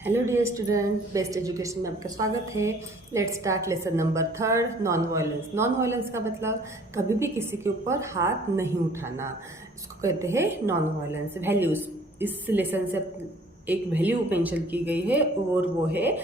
Hello dear student, best education में आपका स्वागत है। Let's start lesson number 3 non violence. Non violence का मतलब कभी भी किसी के ऊपर हाथ नहीं उठाना, इसको कहते हैं नॉन वायलेंस। वैल्यूज, इस लेसन से एक वैल्यू मेंशन की गई है और वो है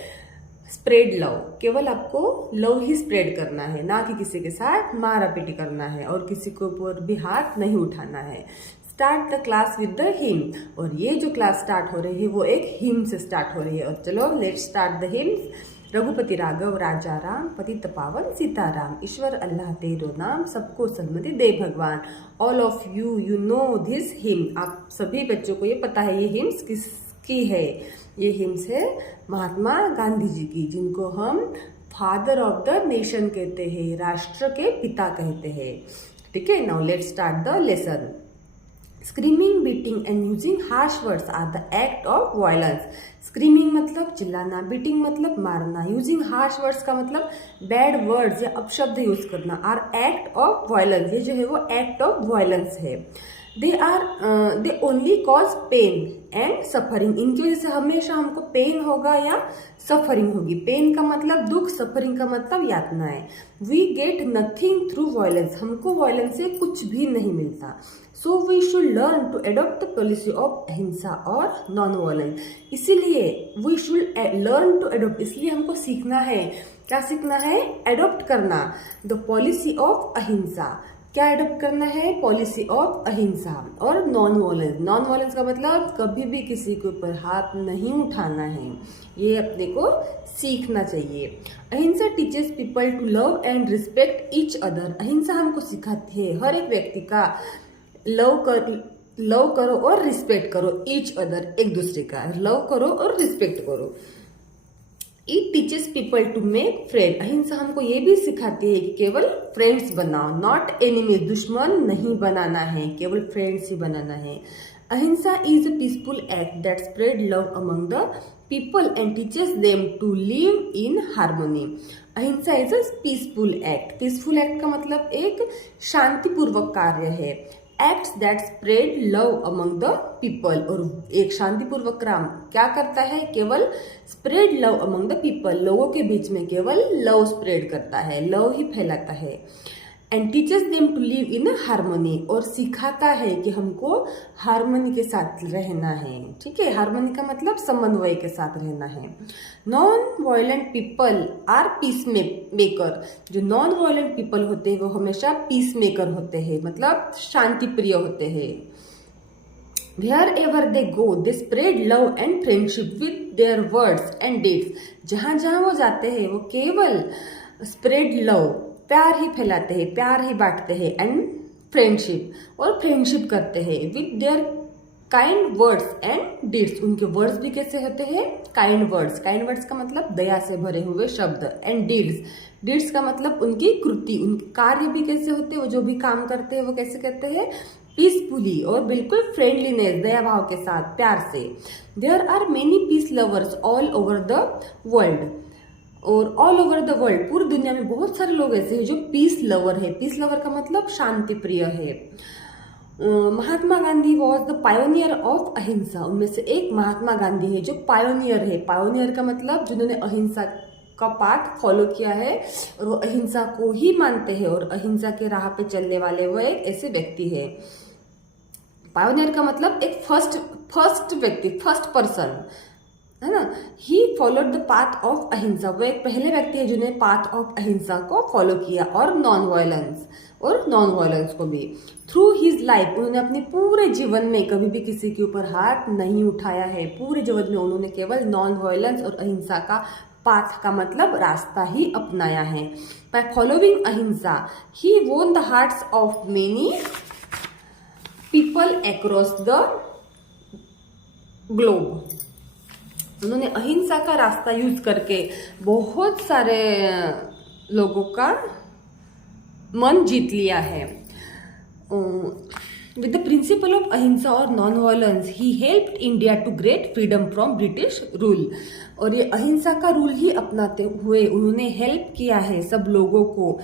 स्प्रेड लव। केवल आपको लव ही स्प्रेड करना है, ना कि किसी के साथ मारा पीटी करना है और किसी के ऊपर भी हाथ नहीं उठाना है। Start the class with the him, और ये जो क्लास स्टार्ट हो रही है वो एक हिम से स्टार्ट हो रही है। और चलो let's start the hymns. Raghupati Raghav Raja Ram, पतित पावन सीताराम, ईश्वर अल्लाह तेरो नाम, सबको सन्मति दे भगवान। All of you know this him. आप सभी बच्चों को ये पता है ये हिम्स किसकी है। ये हिम्स है महात्मा गांधी जी की, जिनको हम फादर ऑफ द नेशन कहते हैं, राष्ट्र के पिता कहते हैं। ठीक है, now let's start the lesson. Screaming, beating and using harsh words are the act of violence. Screaming मतलब चिल्लाना, बीटिंग मतलब मारना, यूजिंग हार्श वर्ड्स का मतलब बैड वर्ड्स या अपशब्द यूज करना, आर एक्ट ऑफ वायलेंस। ये जो है वो एक्ट ऑफ वायलेंस है। They only cause pain and suffering. इनकी वजह से हमेशा हमको पेन होगा या सफरिंग होगी। पेन का मतलब दुख, सफरिंग का मतलब यातना है। We get nothing through violence. हमको वायलेंस से कुछ भी नहीं मिलता। So we should learn to adopt the policy of ahimsa और नॉन वायलेंस। इसीलिए we should learn to adopt, इसलिए हमको सीखना है। क्या सीखना है? एडॉप्ट करना द पॉलिसी ऑफ अहिंसा। क्या एडॉप्ट करना है? पॉलिसी ऑफ अहिंसा और नॉन वायलेंस। नॉन वायलेंस का मतलब कभी भी किसी के ऊपर हाथ नहीं उठाना है, ये अपने को सीखना चाहिए। Ahimsa teaches people to love and respect each other. अहिंसा हमको सिखाती है हर एक व्यक्ति का लव करो और रिस्पेक्ट करो। ईच अदर, एक दूसरे का लव करो और रिस्पेक्ट करो। It teaches people to make friend. अहिंसा हमको ये भी सिखाती है कि केवल फ्रेंड्स बनाओ, नॉट एनिमी। दुश्मन नहीं बनाना है, केवल फ्रेंड्स ही बनाना है। Ahimsa is a peaceful act that spread love among the people and teaches them to live in harmony. Ahimsa is a peaceful act. Peaceful act का मतलब एक शांतिपूर्वक कार्य है। Acts that spread love among the people, और एक शांतिपूर्वक काम क्या करता है? केवल spread love among the people, लोगों के बीच में केवल लव स्प्रेड करता है, लव ही फैलाता है। And teaches them to live in harmony, और सिखाता है कि हमको हार्मोनी के साथ रहना है। ठीक है, हार्मोनी का मतलब समन्वय के साथ रहना है। Non violent people are peace maker. जो नॉन वायलेंट पीपल होते हैं वो हमेशा पीस मेकर होते हैं, मतलब शांति प्रिय होते हैं। Wherever they go, they spread love and friendship with their words and deeds. जहाँ जहाँ वो जाते हैं वो केवल स्प्रेड लव, प्यार ही फैलाते हैं, प्यार ही बांटते हैं, एंड फ्रेंडशिप, और फ्रेंडशिप करते हैं with their kind words and deeds. उनके वर्ड्स भी कैसे होते हैं? Kind words. काइंड वर्ड्स का मतलब दया से भरे हुए शब्द। एंड डीड्स का मतलब उनकी कृति, उनके कार्य भी कैसे होते हैं, वो जो भी काम करते हैं वो कैसे करते हैं? पीसफुली और बिल्कुल फ्रेंडलीनेस, दया भाव के साथ, प्यार से। There are many peace lovers all over the world, और ऑल ओवर द वर्ल्ड, पूरी दुनिया में बहुत सारे लोग ऐसे हैं जो पीस लवर है। पीस लवर का मतलब शांति प्रिय है। Mahatma Gandhi was the pioneer of ahimsa. उनमें से एक महात्मा गांधी है जो पायोनियर है। पायोनियर का मतलब जिन्होंने अहिंसा का पाथ फॉलो किया है और वो अहिंसा को ही मानते हैं और अहिंसा के राह पे चलने वाले वो एक ऐसे व्यक्ति है। पायोनियर का मतलब एक फर्स्ट व्यक्ति, फर्स्ट पर्सन है ना। He followed the path of अहिंसा। वो एक पहले व्यक्ति है जिन्होंने पाथ ऑफ अहिंसा को फॉलो किया, और नॉन वायलेंस को भी। थ्रू हिज लाइफ, उन्होंने अपने पूरे जीवन में कभी भी किसी के ऊपर हाथ नहीं उठाया है। पूरे जीवन में उन्होंने केवल नॉन वायलेंस और अहिंसा का पाथ का मतलब रास्ता ही अपनाया है। By following ahimsa he won the hearts of many people across the globe. उन्होंने अहिंसा का रास्ता यूज करके बहुत सारे लोगों का मन जीत लिया है। With the principal of ahimsa और नॉन वायलेंस ही helped India to great freedom from British rule. और ये अहिंसा का रूल ही अपनाते हुए उन्होंने हेल्प किया है सब लोगों को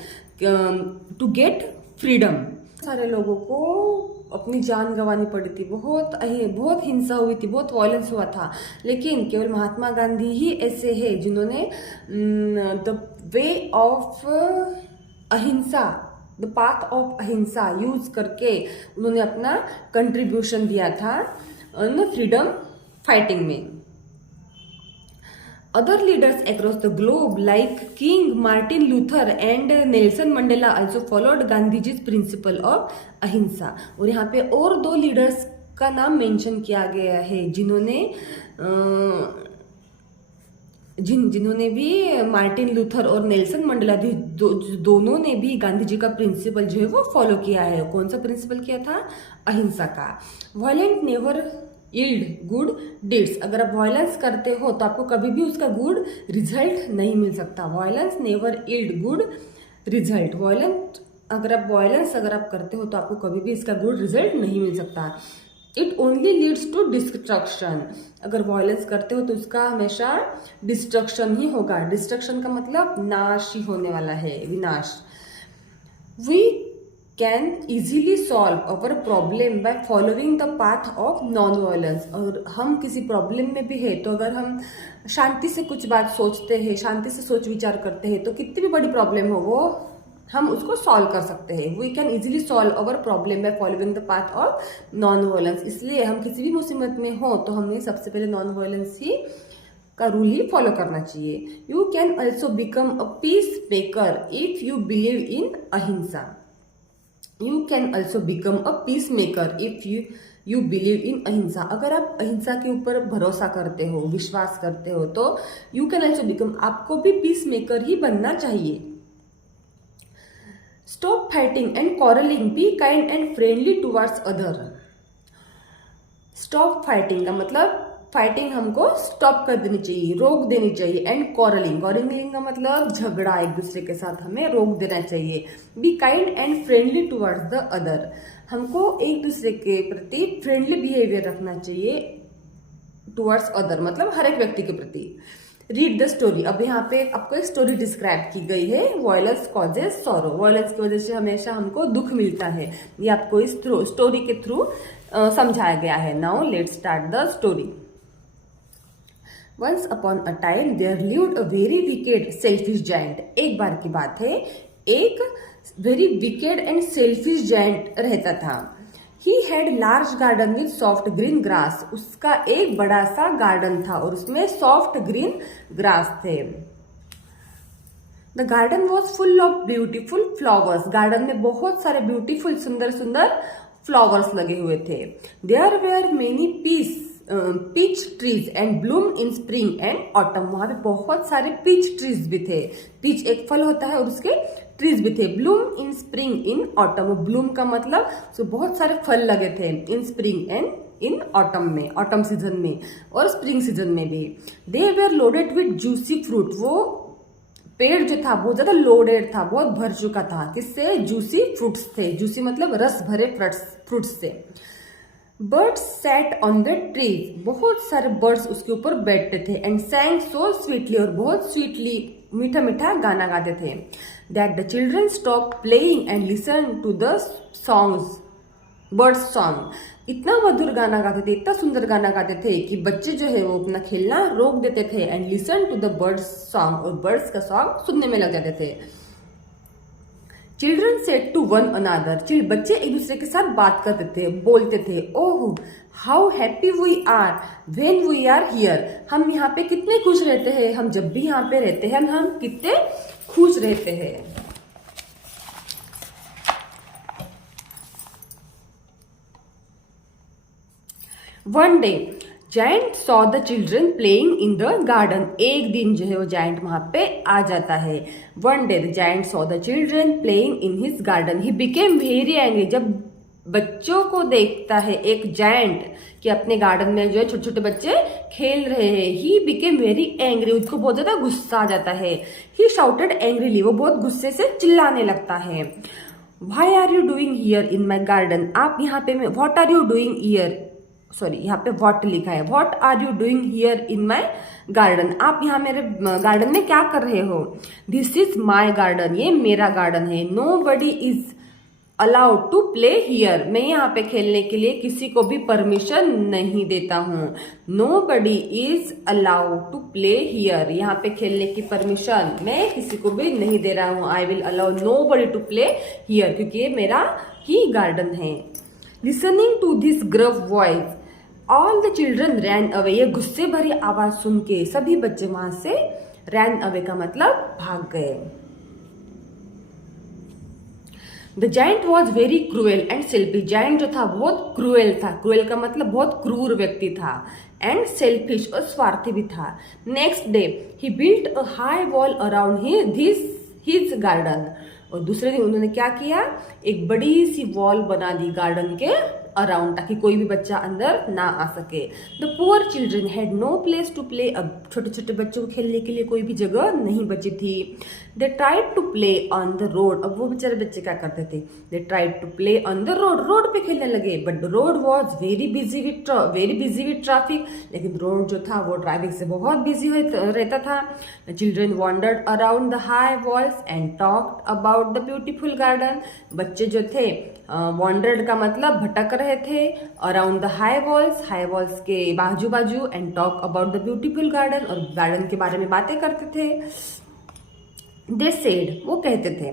टू गेट फ्रीडम। सारे लोगों को अपनी जान गंवानी पड़ी थी, बहुत हिंसा हुई थी, बहुत वायलेंस हुआ था, लेकिन केवल महात्मा गांधी ही ऐसे हैं जिन्होंने द वे ऑफ अहिंसा, द पाथ ऑफ अहिंसा यूज करके उन्होंने अपना कंट्रीब्यूशन दिया था फ्रीडम फाइटिंग में. Other leaders across the globe like King Martin Luther and Nelson Mandela also followed Gandhiji's principle of अहिंसा. और यहाँ पे और 2 लीडर्स का नाम मेंशन किया गया है जिन्होंने भी मार्टिन लूथर और नेल्सन मंडेला भी दोनों ने भी गांधी जी का प्रिंसिपल जो है वो फॉलो किया है. कौन सा प्रिंसिपल किया था? अहिंसा का. Violent never yield good deeds. अगर आप वायलेंस करते हो तो आपको कभी भी उसका गुड रिजल्ट नहीं मिल सकता. Violence never yield good result. Violence अगर आप करते हो तो आपको कभी भी इसका गुड रिजल्ट नहीं मिल सकता. It only leads to destruction. अगर वायलेंस करते हो तो उसका हमेशा डिस्ट्रक्शन ही होगा. डिस्ट्रक्शन का मतलब नाश ही होने वाला है, विनाश. We can easily solve our problem by following the path of non violence. और हम किसी प्रॉब्लम में भी है तो अगर हम शांति से कुछ बात सोचते हैं, शांति से सोच विचार करते हैं, तो कितनी भी बड़ी प्रॉब्लम हो वो हम उसको सॉल्व कर सकते हैं. We can easily solve our problem by following the path of non violence. इसलिए हम किसी भी मुसीबत में हो तो हमें सबसे पहले नॉन वायलेंस ही का रूल ही फॉलो करना चाहिए. You can also become a peace maker if you believe in अहिंसा. You can also become a peacemaker if you believe in अहिंसा. अगर आप अहिंसा के ऊपर भरोसा करते हो, विश्वास करते हो, तो you can also become, आपको भी पीस मेकर ही बनना चाहिए. Stop fighting and quarreling. Be kind and friendly towards other. Stop fighting का मतलब फाइटिंग हमको स्टॉप कर देनी चाहिए, रोक देनी चाहिए. एंड कॉरलिंग का मतलब झगड़ा, एक दूसरे के साथ हमें रोक देना चाहिए. Be kind and friendly towards the other. हमको एक दूसरे के प्रति फ्रेंडली बिहेवियर रखना चाहिए. टुवर्ड्स अदर मतलब हर एक व्यक्ति के प्रति. Read the story. अब यहाँ पे आपको एक स्टोरी डिस्क्राइब की गई है. Violence causes sorrow. वायलेंस की वजह से हमेशा हमको दुख मिलता है. ये आपको इस स्टोरी के थ्रू समझाया गया है. Now let's start the story. Once upon a time there lived a very wicked selfish giant. एक बार की बात है, एक very wicked and selfish giant रहता था. He had large garden with soft green grass. उसका एक बड़ा सा गार्डन था और उसमें soft green grass थे. The garden was full of beautiful flowers. Garden में बहुत सारे beautiful सुंदर सुंदर flowers लगे हुए थे. There were many peach trees and bloom in spring and autumn. वहां पे बहुत सारे पीच ट्रीज भी थे. पीच एक फल होता है और उसके ट्रीज भी थे. Bloom in spring in autumn. Bloom का मतलब उसको बहुत सारे फल लगे थे. इन स्प्रिंग एंड इन ऑटम में, ऑटम सीजन में और स्प्रिंग सीजन में भी. They were loaded with juicy fruit. वो पेड़ जो था बहुत ज्यादा लोडेड था, बहुत भर चुका था. किससे? जूसी फ्रूट्स थे. जूसी मतलब रस भरे फ्रूट्स से. Birds sat on the trees. बहुत सारे बर्ड्स उसके ऊपर बैठते थे. And sang so sweetly. और बहुत स्वीटली, मीठा मीठा गाना गाते थे. That the children stop playing and listen to the songs, birds song. इतना मधुर गाना गाते थे, इतना सुंदर गाना गाते थे कि बच्चे जो है वो अपना खेलना रोक देते थे. And listen to the birds song. और बर्ड्स का सॉन्ग सुनने में लग जाते थे. Children said to one another. बच्चे एक दूसरे के साथ बात करते थे, बोलते थे. Oh how happy we are when we are here. हम यहाँ पे कितने खुश रहते हैं. हम जब भी यहाँ पे रहते हैं हम कितने खुश रहते हैं. One day giant saw the children playing in the garden. एक दिन जो है वो जायंट वहां पे आ जाता है. One day the giant saw the children playing in his garden. He became very angry. जब बच्चों को देखता है एक जायंट कि अपने गार्डन में जो है छोटे छोटे बच्चे खेल रहे हैं, ही बिकेम वेरी एंग्री. उसको बहुत ज्यादा गुस्सा आ जाता है. He shouted angrily. वो बहुत गुस्से से चिल्लाने लगता है. Why are you doing here in my garden. आप यहाँ पे, what are you doing here, sorry यहाँ पे व्हाट लिखा है. What are you doing here in my garden. आप यहाँ मेरे गार्डन में क्या कर रहे हो. This is my garden. ये मेरा गार्डन है. Nobody is allowed to play here, मैं यहाँ पे खेलने के लिए किसी को भी परमिशन नहीं देता हूँ। Nobody is allowed to play here, यहाँ पे खेलने की परमिशन मैं किसी को भी नहीं दे रहा हूँ। I will allow nobody to play here, क्योंकि ये मेरा ही गार्डन है। Listening to this gruff voice all the children ran away, ये गुस्से भरी आवाज सुन के सभी बच्चे वहां से रैन अवे का मतलब भाग गए। The giant was very cruel and selfish, giant जो था बहुत क्रूएल था, क्रूएल का मतलब बहुत क्रूर व्यक्ति था, एंड सेल्फिश और स्वार्थी भी था। Next day he built a high wall around his garden, और दूसरे दिन उन्होंने क्या किया, एक बड़ी सी वॉल बना दी गार्डन के अराउंड, ताकि कोई भी बच्चा अंदर ना आ सके। The poor children had no place to play, अब छोटे छोटे बच्चों को खेलने के लिए कोई भी जगह नहीं बची थी। They tried to play on the road, अब वो बेचारे बच्चे क्या करते थे, they tried to play on the road, road पे खेलने लगे। But the road was very busy with traffic, लेकिन रोड जो था वो ट्रैफिक से बहुत बिजी रहता था। The children wandered around the high walls and talked about the beautiful garden, बच्चे जो थे वॉन्डर्ड का मतलब भटक रहे थे, अराउंड द हाई वॉल्स के बाजू बाजू, and talk about the beautiful garden, और गार्डन के बारे में बातें करते थे। दे सेड, वो कहते थे,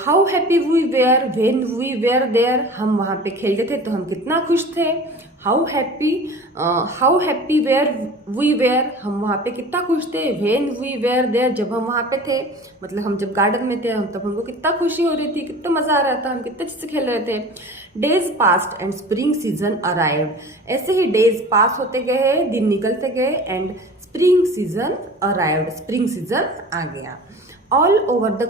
how happy we were when we were there, हम वहां पे खेलते थे तो हम कितना खुश थे। How happy were we were, हम वहां पे कितना खुश थे। व्हेन वी वेयर देयर, जब हम वहां पे थे, मतलब हम जब गार्डन में थे हम तब हमको कितना खुशी हो रही थी, कितना मजा आ रहा था, हम कितने अच्छे से खेल रहे थे। Days passed and spring season arrived, ऐसे ही डेज पास होते गए, दिन निकलते गए, and spring season arrived, spring season आ गया। All over the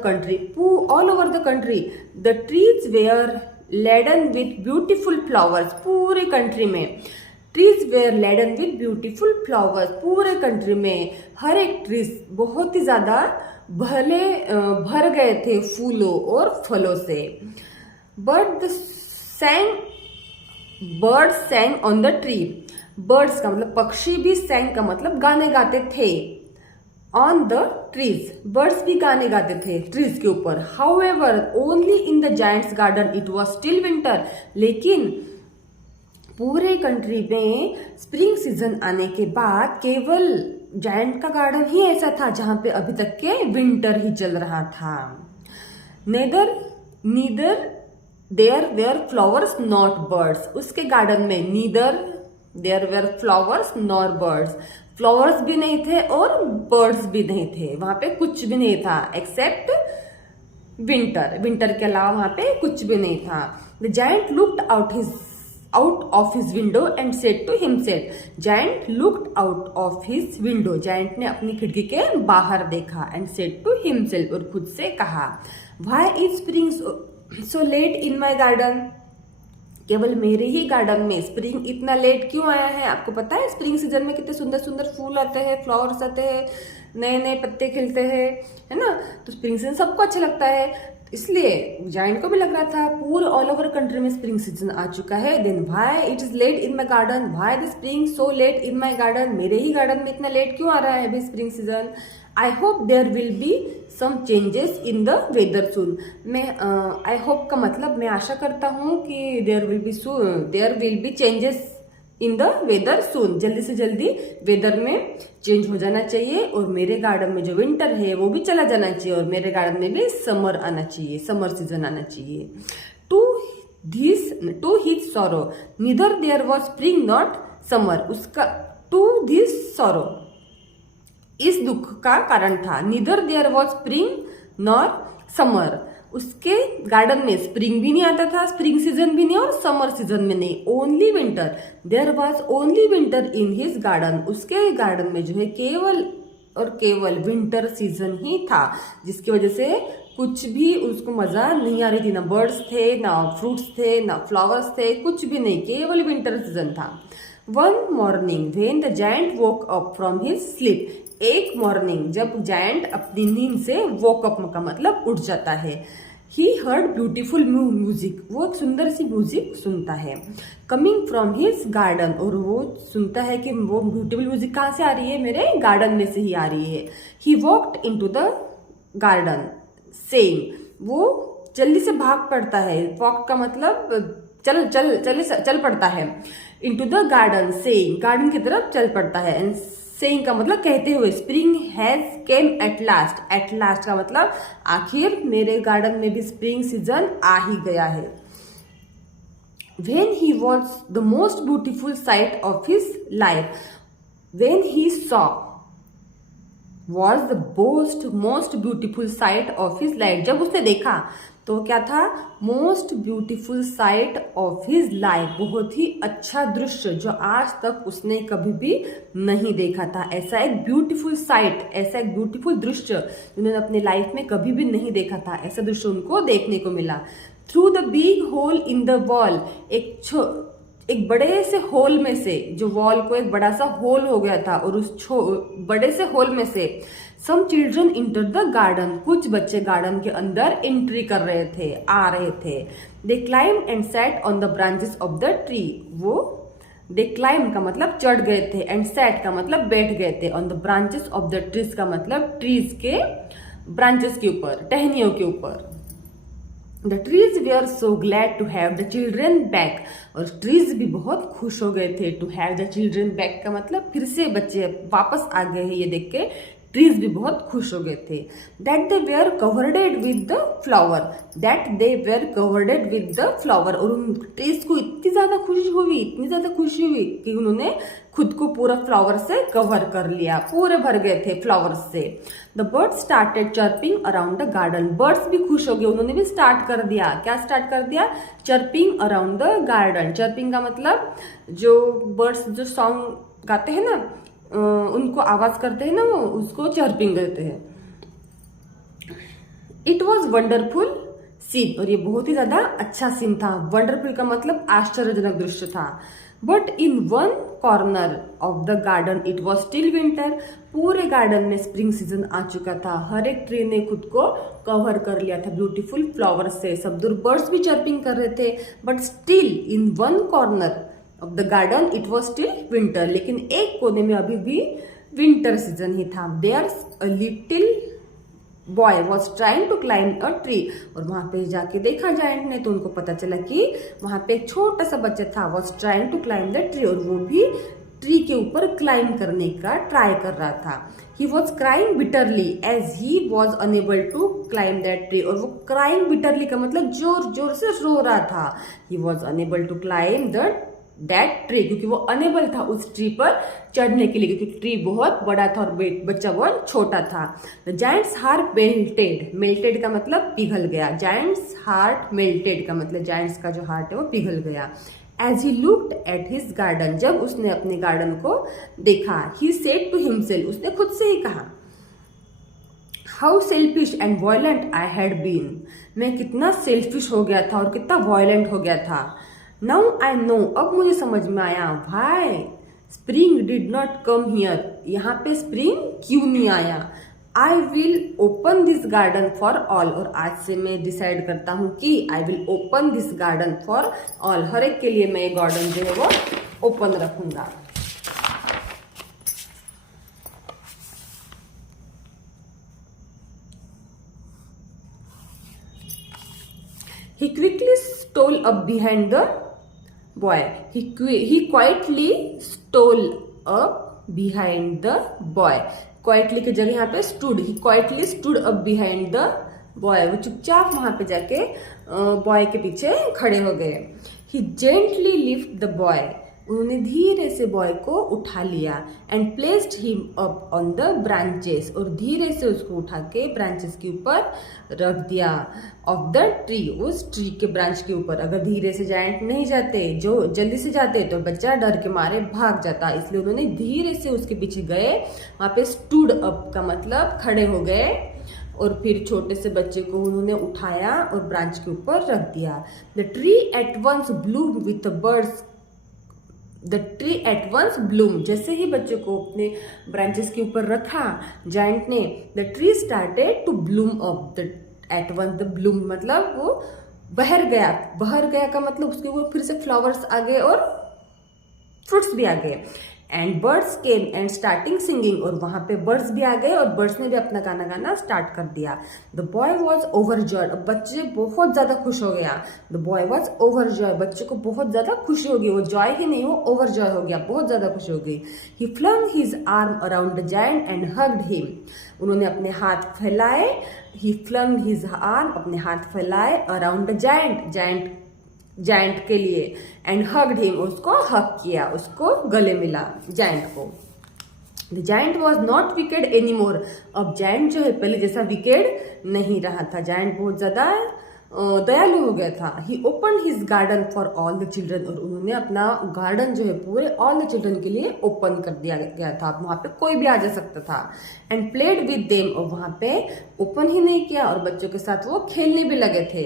country the trees were laden with beautiful flowers, पूरे कंट्री में trees were laden with beautiful flowers, पूरे कंट्री में हर एक ट्रीज बहुत ही ज्यादा भर गए थे फूलों और फलों से। Birds सैंग on the tree, birds का मतलब पक्षी भी, सैंग का मतलब गाने गाते थे। ऑन द ट्रीज, बर्ड्स भी गाने गाते थे ट्रीज के ऊपर। However only in the giants garden it was still winter, लेकिन पूरे कंट्री में स्प्रिंग सीजन आने के बाद केवल जायंट का गार्डन ही ऐसा था जहां पे अभी तक के विंटर ही चल रहा था। Neither there were flowers not birds, उसके गार्डन में neither there were flowers nor birds, flowers भी नहीं थे और बर्ड्स भी नहीं थे, वहां पे कुछ भी नहीं था एक्सेप्ट विंटर के अलावा वहां पे कुछ भी नहीं था। The giant looked out of his window and said to himself, giant looked out of his window, giant ने अपनी खिड़की के बाहर देखा, एंड सेड टू हिमसेल्फ, और खुद से कहा, why is spring so late in my garden, केवल मेरे ही गार्डन में स्प्रिंग इतना लेट क्यों आया है। आपको पता है स्प्रिंग सीजन में कितने सुंदर सुंदर फूल आते हैं, फ्लावर्स आते हैं, नए नए पत्ते खिलते हैं, है ना, तो स्प्रिंग सीजन सबको अच्छा लगता है, इसलिए जायंट को भी लग रहा था पूरे ऑल ओवर कंट्री में स्प्रिंग सीजन आ चुका है। Then why it is late in my garden, why the spring so late in my garden, मेरे ही गार्डन में इतना लेट क्यों आ रहा है अभी spring season. I hope there will be some changes in the weather soon, मैं I hope का मतलब मैं आशा करता हूँ कि there will be changes in the weather soon, जल्दी से जल्दी वेदर में चेंज हो जाना चाहिए, और मेरे गार्डन में जो विंटर है वो भी चला जाना चाहिए, और मेरे गार्डन में भी समर आना चाहिए, समर सीजन आना चाहिए। To his sorrow neither there was spring not summer, उसका टू दिस सॉरो, इस दुख का कारण था, neither there was spring nor summer, उसके गार्डन में स्प्रिंग भी नहीं आता था, स्प्रिंग सीजन भी नहीं और समर सीजन में नहीं, only winter, there was only winter in his garden, उसके गार्डन में जो है केवल और केवल विंटर सीजन ही था, जिसकी वजह से कुछ भी उसको मजा नहीं आ रही थी, ना बर्ड्स थे, ना फ्रूट्स थे, ना फ्लावर्स थे, कुछ भी नहीं, केवल विंटर सीजन था। One morning when the giant woke up from his sleep, एक मॉर्निंग जब जायंट अपनी नींद से वोक अप का मतलब उठ जाता है, ही हर्ड ब्यूटीफुल म्यूजिक, वो एक सुंदर सी म्यूजिक सुनता है, कमिंग फ्रॉम हिज गार्डन, और वो सुनता है कि वो ब्यूटीफुल म्यूजिक कहाँ से आ रही है, मेरे गार्डन में से ही आ रही है। He walked into the garden saying, वो जल्दी से भाग पड़ता है, वॉक का मतलब चल पड़ता है, into the garden saying, garden की तरफ चल पड़ता है, एंड सेइंग का मतलब कहते हुए, spring has came at last का मतलब आखिर मेरे गार्डन में भी स्प्रिंग सीजन आ ही गया है। When he was the most beautiful sight of his life, when he saw was the most beautiful sight of his life, जब उसने देखा तो क्या था, most beautiful sight of his life, बहुत ही अच्छा दृश्य जो आज तक उसने कभी भी नहीं देखा था। ऐसा एक ब्यूटीफुल साइट, ऐसा एक ब्यूटीफुल दृश्य उन्होंने अपने लाइफ में कभी भी नहीं देखा था, ऐसा दृश्य उनको देखने को मिला। Through the big hole in the wall, एक बड़े से होल में से, जो वॉल को एक बड़ा सा होल हो गया था, और उस बड़े से होल में से some children enter the garden, कुछ बच्चे गार्डन के अंदर एंट्री कर रहे थे, आ रहे थे। They climb and sat on the branches of the tree, वो दे क्लाइम का मतलब चढ़ गए थे, एंड सैट का मतलब बैठ गए थे, on the branches of the trees का मतलब ट्रीज के ब्रांचेस के ऊपर, टहनियों के ऊपर। The trees were so glad to have the children back, और ट्रीज भी बहुत खुश हो गए थे। to have the children back का मतलब फिर से बच्चे वापस आ गए हैं, ये देख के ट्रीज भी बहुत खुश हो गए थे। That they were covered with the flower, that they were covered with the flower, और उन ट्रीज को इतनी ज्यादा खुशी हुई कि उन्होंने खुद को पूरा फ्लावर से कवर कर लिया, पूरे भर गए थे फ्लावर से। The birds started chirping around the garden, birds भी खुश हो गए, उन्होंने भी स्टार्ट कर दिया, क्या स्टार्ट कर दिया, chirping around the garden. Chirping का मतलब जो बर्ड्स जो सॉन्ग गाते हैं ना, उनको आवाज करते हैं ना, वो उसको चर्पिंग कहते हैं। इट वॉज वंडरफुल सीन, और ये बहुत ही ज्यादा अच्छा सीन था। वंडरफुल का मतलब आश्चर्यजनक दृश्य था। But in one corner of the garden it was still winter, पूरे गार्डन में स्प्रिंग सीजन आ चुका था, हर एक ट्री ने खुद को कवर कर लिया था ब्यूटीफुल फ्लावर से, सब दूर बर्ड्स भी चर्पिंग कर रहे थे। But still in one corner of the garden it was still winter, लेकिन एक कोने में अभी भी विंटर सीजन ही था। There a little boy was trying to climb a tree, और वहां पे जाके देखा जायंट ने तो उनको पता चला कि वहां पे एक छोटा सा बच्चा था, was trying to climb the tree, और वो भी ट्री के ऊपर क्लाइंब करने का ट्राई कर रहा था। He was crying bitterly as he was unable to climb that tree, और वो क्राइंग बिटरली का मतलब जोर जोर से रो रहा था। He was unable to climb that tree, क्योंकि वो अनेबल था उस ट्री पर चढ़ने के लिए, क्योंकि ट्री बहुत बड़ा था और बच्चा बहुत छोटा था। The giants heart melted, melted का मतलब पिघल गया, जायंट्स हार्ट मेल्टेड का मतलब जायंट्स का जो हार्ट है वो पिघल गया। As he looked at his garden, जब उसने अपने गार्डन को देखा, ही सेड टू हिमसेल्फ, उसने खुद से ही कहा, how selfish and violent I had been, मैं कितना सेल्फिश हो गया था और कितना वॉयलेंट हो गया था। नाउ आई नो, अब मुझे समझ में आया, why spring did not come here, यहाँ पे स्प्रिंग क्यों नहीं आया। I will open this garden for all, और आज से मैं डिसाइड करता हूँ कि I will open this garden for all, हर एक के लिए मैं ये गार्डन जो है वो ओपन रखूंगा। He quickly stole up behind the boy. He quietly stole up behind the boy. Quietly की जगह यहाँ पे stood. He quietly stood up behind the boy. वो चुपचाप वहां पे जाके बॉय के पीछे खड़े हो गए। He gently lifted the boy. उन्होंने धीरे से बॉय को उठा लिया, and placed him up on the branches, और धीरे से उसको उठा के ब्रांचेस के ऊपर रख दिया, ऑफ द ट्री, उस ट्री के ब्रांच के ऊपर। अगर धीरे से जायंट नहीं जाते, जो जल्दी से जाते तो बच्चा डर के मारे भाग जाता, इसलिए उन्होंने धीरे से उसके पीछे गए। वहां पे स्टूड अप का मतलब खड़े हो गए, और फिर छोटे से बच्चे को उन्होंने उठाया और ब्रांच के ऊपर रख दिया। The tree at once bloom with birds, the tree at once bloom, जैसे ही बच्चे को अपने ब्रांचेस के ऊपर रखा जायंट ने, the tree started to bloom up, the at once the bloom मतलब वो बहर गया का मतलब उसके ऊपर फिर से फ्लावर्स आ गए और फ्रूट्स भी आ गए। And birds came and starting singing, और वहां पे बर्ड्स भी आ गए और बर्ड्स ने भी अपना गाना गाना स्टार्ट कर दिया। द बॉय वॉज ओवरजॉयड, अब बच्चे बहुत ज्यादा खुश हो गया। द बॉय वॉज ओवरजॉय, बच्चे को बहुत ज्यादा खुशी हो गई, वो जॉय ही नहीं वो ओवरजॉय हो गया, बहुत ज्यादा खुशी हो गई। He flung his arm around the giant and hugged him, उन्होंने अपने हाथ फैलाए, ही फ्लंग हिज आर्म, अपने हाथ फैलाए, अराउंड द जायंट के लिए, एंड हग्ड हिम, उसको हग किया, उसको गले मिला जायंट को। The giant was not wicked any more, अब जायंट जो है पहले जैसा विकेड नहीं रहा था, जायंट बहुत ज्यादा दयालु हो गया था। He open his garden for all the children, और उन्होंने अपना गार्डन जो है पूरे ऑल द चिल्ड्रन के लिए ओपन कर दिया गया था, वहां पे कोई भी आ जा सकता था। एंड प्लेड विद देम, और वहां पे ओपन ही नहीं किया और बच्चों के साथ वो खेलने भी लगे थे।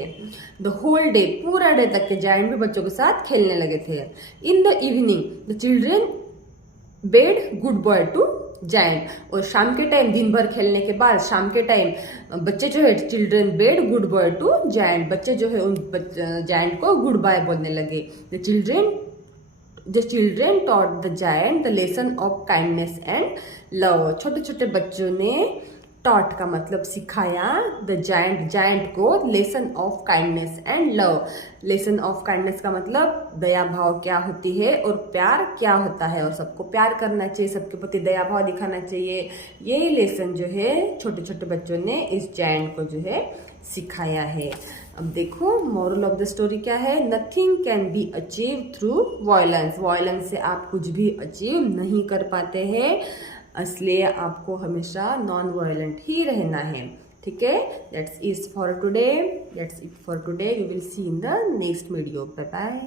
द होल डे, पूरा डे तक के जायंट भी बच्चों के साथ खेलने लगे थे। In the evening the children bade goodbye to giant, और शाम के टाइम दिन भर खेलने के बाद शाम के टाइम बच्चे जो है children bade goodbye to giant, बच्चे जो है उन जायंट को गुड बाय बोलने लगे। The children taught the giant the lesson of kindness and love, छोटे छोटे बच्चों ने टॉट का मतलब सिखाया, द जायंट को lesson of kindness and love, lesson of kindness का मतलब दया भाव क्या होती है और प्यार क्या होता है, और सबको प्यार करना चाहिए, सबके प्रति दया भाव दिखाना चाहिए। ये लेसन जो है छोटे छोटे बच्चों ने इस जायंट को जो है सिखाया है। अब देखो मोरल ऑफ द स्टोरी क्या है, nothing can be achieve through violence, violence से आप कुछ भी अचीव नहीं कर पाते हैं, इसलिए आपको हमेशा नॉन वायलेंट ही रहना है। ठीक है, that's it for today, we will see in the next video. Bye bye.